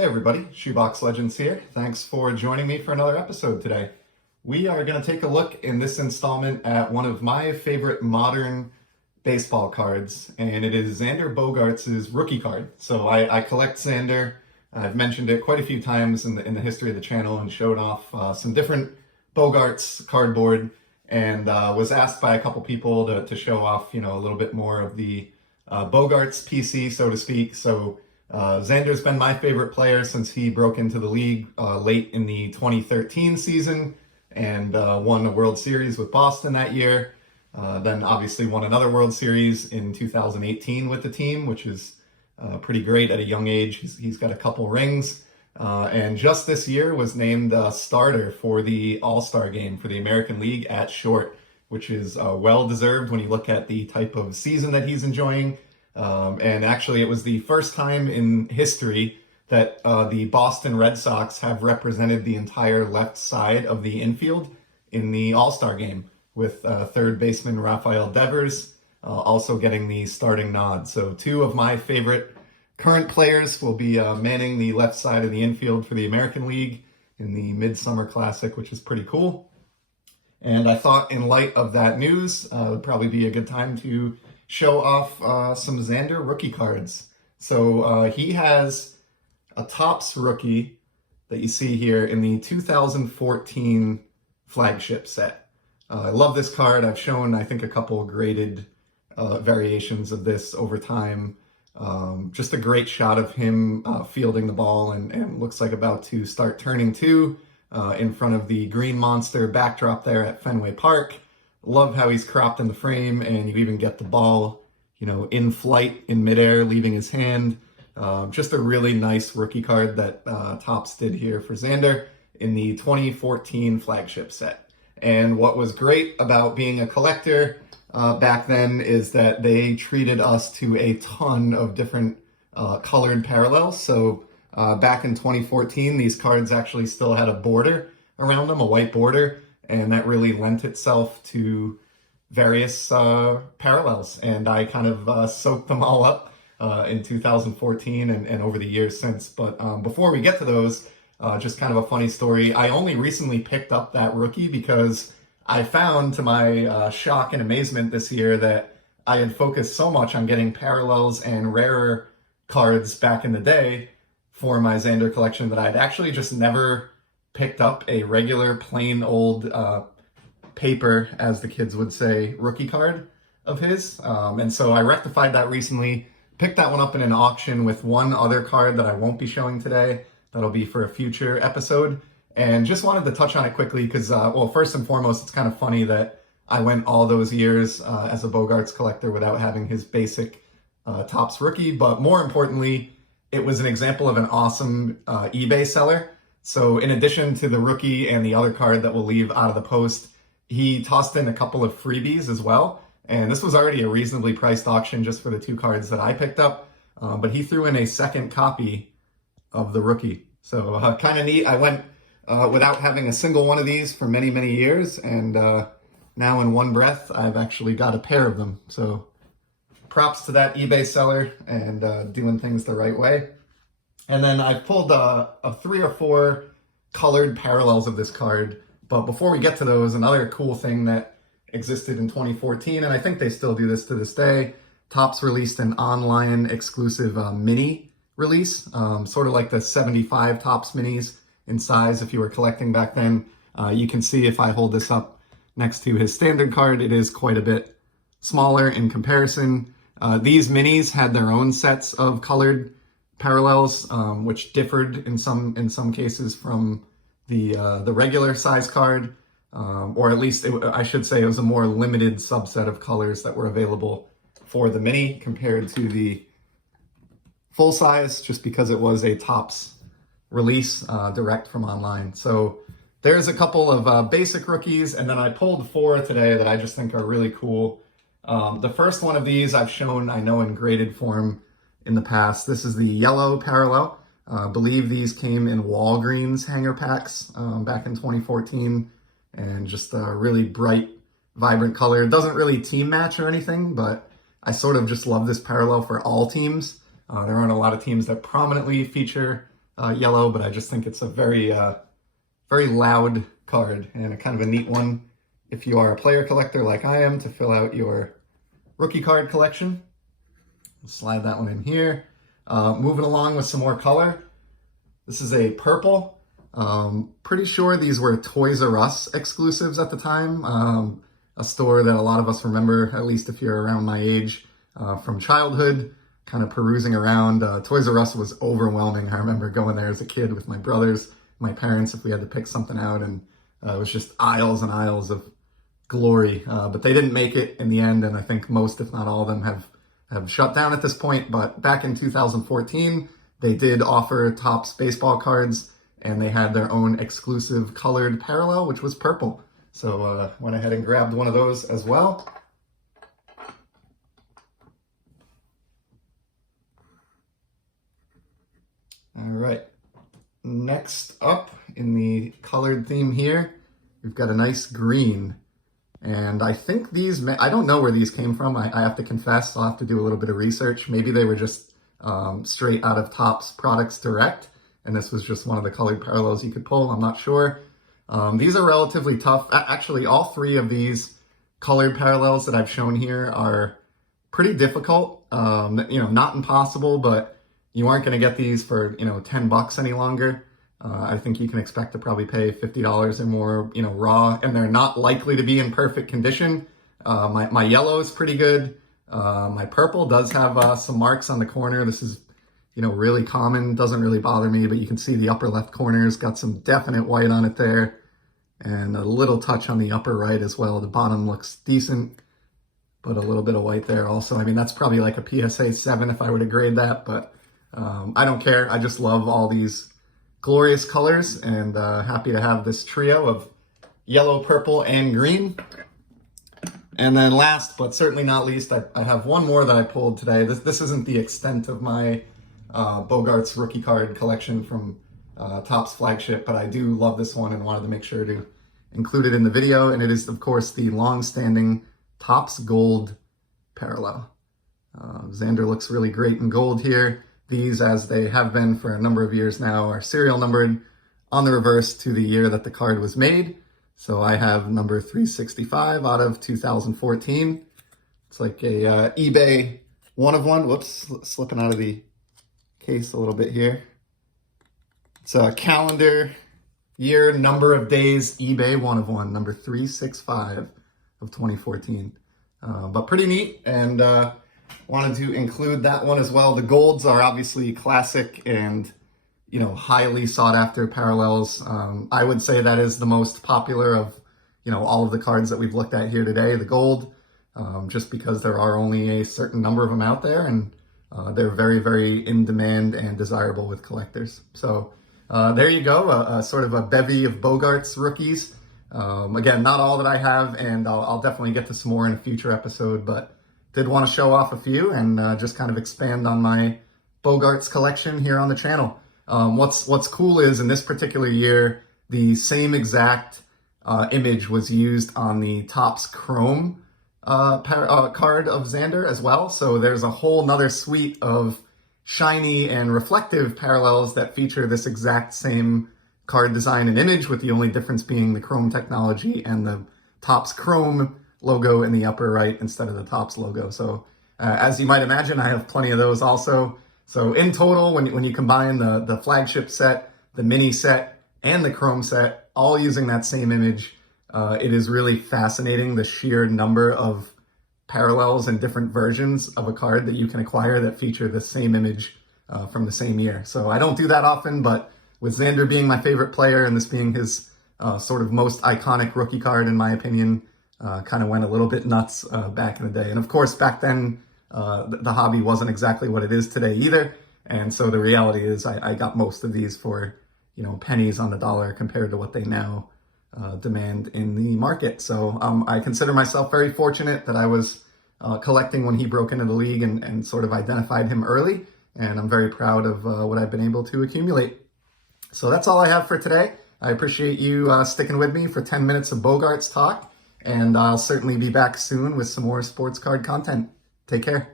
Hey everybody, Shoebox Legends here. Thanks for joining me for another episode today. We are going to take a look in this installment at one of my favorite modern baseball cards, and it is Xander Bogaerts' rookie card. So I collect Xander. I've mentioned it quite a few times in the history of the channel and showed off some different Bogaerts cardboard, and was asked by a couple people to show off, a little bit more of the Bogaerts PC, so to speak. So Xander's been my favorite player since he broke into the league late in the 2013 season and won a World Series with Boston that year. Then obviously won another World Series in 2018 with the team, which is pretty great at a young age. He's got a couple rings. And just this year was named starter for the All-Star game for the American League at short, which is well-deserved when you look at the type of season that he's enjoying. And actually, it was the first time in history that the Boston Red Sox have represented the entire left side of the infield in the All-Star game, with third baseman Rafael Devers also getting the starting nod. So two of my favorite current players will be manning the left side of the infield for the American League in the Midsummer Classic, which is pretty cool. And I thought in light of that news, it would probably be a good time to show off some Xander rookie cards. So he has a Topps rookie that you see here in the 2014 flagship set. I love this card. I've shown, I think, a couple graded variations of this over time. Just a great shot of him fielding the ball and looks like about to start turning two in front of the Green Monster backdrop there at Fenway Park. Love how he's cropped in the frame, and you even get the ball, in flight, in midair, leaving his hand. Just a really nice rookie card that Topps did here for Xander in the 2014 flagship set. And what was great about being a collector back then is that they treated us to a ton of different colored parallels. So back in 2014, these cards actually still had a border around them, a white border, and that really lent itself to various parallels. And I kind of soaked them all up in 2014 and over the years since. But before we get to those, just kind of a funny story. I only recently picked up that rookie because I found, to my shock and amazement this year, that I had focused so much on getting parallels and rarer cards back in the day for my Xander collection that I'd actually just never picked up a regular plain old paper, as the kids would say, rookie card of his. And so I rectified that recently, picked that one up in an auction with one other card that I won't be showing today. That'll be for a future episode. And just wanted to touch on it quickly because, well, first and foremost, it's kind of funny that I went all those years as a Bogaerts collector without having his basic Topps rookie. But more importantly, it was an example of an awesome eBay seller. So in addition to the rookie and the other card that we'll leave out of the post, he tossed in a couple of freebies as well. And this was already a reasonably priced auction just for the two cards that I picked up. But he threw in a second copy of the rookie. So kind of neat. I went without having a single one of these for many, many years. And now in one breath, I've actually got a pair of them. So props to that eBay seller and doing things the right way. And then I pulled a 3 or 4 colored parallels of this card. But before we get to those, another cool thing that existed in 2014, and I think they still do this to this day, Topps released an online exclusive mini release, sort of like the 75 Topps minis in size if you were collecting back then. You can see if I hold this up next to his standard card, it is quite a bit smaller in comparison. These minis had their own sets of colored parallels, which differed in some cases from the regular size card, or at least I should say it was a more limited subset of colors that were available for the mini compared to the full size, just because it was a Topps release direct from online. So there's a couple of basic rookies, and then I pulled 4 today that I just think are really cool. The first one of these I've shown, I know, in graded form in the past. This is the yellow parallel. I believe these came in Walgreens hanger packs back in 2014, and just a really bright, vibrant color. It doesn't really team match or anything, but I sort of just love this parallel for all teams. There aren't a lot of teams that prominently feature yellow, but I just think it's a very, very loud card and a kind of a neat one if you are a player collector like I am to fill out your rookie card collection. Slide that one in here. Moving along with some more color. This is a purple. Pretty sure these were Toys R Us exclusives at the time. A store that a lot of us remember, at least if you're around my age, from childhood, kind of perusing around. Toys R Us was overwhelming. I remember going there as a kid with my brothers, my parents, if we had to pick something out, and it was just aisles and aisles of glory. But they didn't make it in the end, and I think most, if not all of them, have shut down at this point. But back in 2014, they did offer Topps baseball cards, and they had their own exclusive colored parallel, which was purple. So went ahead and grabbed one of those as well. All right, next up in the colored theme here, we've got a nice green. And I think these, I don't know where these came from. I have to confess, I'll have to do a little bit of research. Maybe they were just straight out of Topps Products Direct, and this was just one of the colored parallels you could pull. I'm not sure. These are relatively tough. Actually, all three of these colored parallels that I've shown here are pretty difficult. Not impossible, but you aren't going to get these for, $10 any longer. I think you can expect to probably pay $50 or more, raw, and they're not likely to be in perfect condition. My yellow is pretty good. My purple does have some marks on the corner. This is, really common, doesn't really bother me, but you can see the upper left corner's got some definite white on it there, and a little touch on the upper right as well. The bottom looks decent, but a little bit of white there also. I mean, that's probably like a PSA 7 if I were to grade that, but I don't care. I just love all these glorious colors, and happy to have this trio of yellow, purple, and green. And then last, but certainly not least, I have one more that I pulled today. This isn't the extent of my Bogaerts rookie card collection from Topps flagship, but I do love this one and wanted to make sure to include it in the video. And it is, of course, the long-standing Topps Gold parallel. Xander looks really great in gold here. These, as they have been for a number of years now, are serial numbered on the reverse to the year that the card was made. So I have number 365 out of 2014. It's like a eBay one of one. Whoops, slipping out of the case a little bit here. It's a calendar year, number of days, eBay one of one, number 365 of 2014. But pretty neat, and wanted to include that one as well. The golds are obviously classic and, highly sought after parallels. I would say that is the most popular of, all of the cards that we've looked at here today, the gold, just because there are only a certain number of them out there, and they're very, very in demand and desirable with collectors. So there you go, a sort of a bevy of Bogaerts rookies. Again, not all that I have, and I'll definitely get to some more in a future episode, but did want to show off a few and just kind of expand on my Bogaerts collection here on the channel. What's cool is in this particular year, the same exact image was used on the Topps Chrome card of Xander as well. So there's a whole nother suite of shiny and reflective parallels that feature this exact same card design and image, with the only difference being the Chrome technology and the Topps Chrome logo in the upper right instead of the Topps logo. So as you might imagine, I have plenty of those also. So in total, when you combine the flagship set, the mini set, and the Chrome set, all using that same image, it is really fascinating, the sheer number of parallels and different versions of a card that you can acquire that feature the same image from the same year. So I don't do that often, but with Xander being my favorite player and this being his sort of most iconic rookie card, in my opinion, kind of went a little bit nuts back in the day. And of course, back then, the hobby wasn't exactly what it is today either. And so the reality is I got most of these for, pennies on the dollar compared to what they now demand in the market. So I consider myself very fortunate that I was collecting when he broke into the league and sort of identified him early. And I'm very proud of what I've been able to accumulate. So that's all I have for today. I appreciate you sticking with me for 10 minutes of Bogaerts talk. And I'll certainly be back soon with some more sports card content. Take care.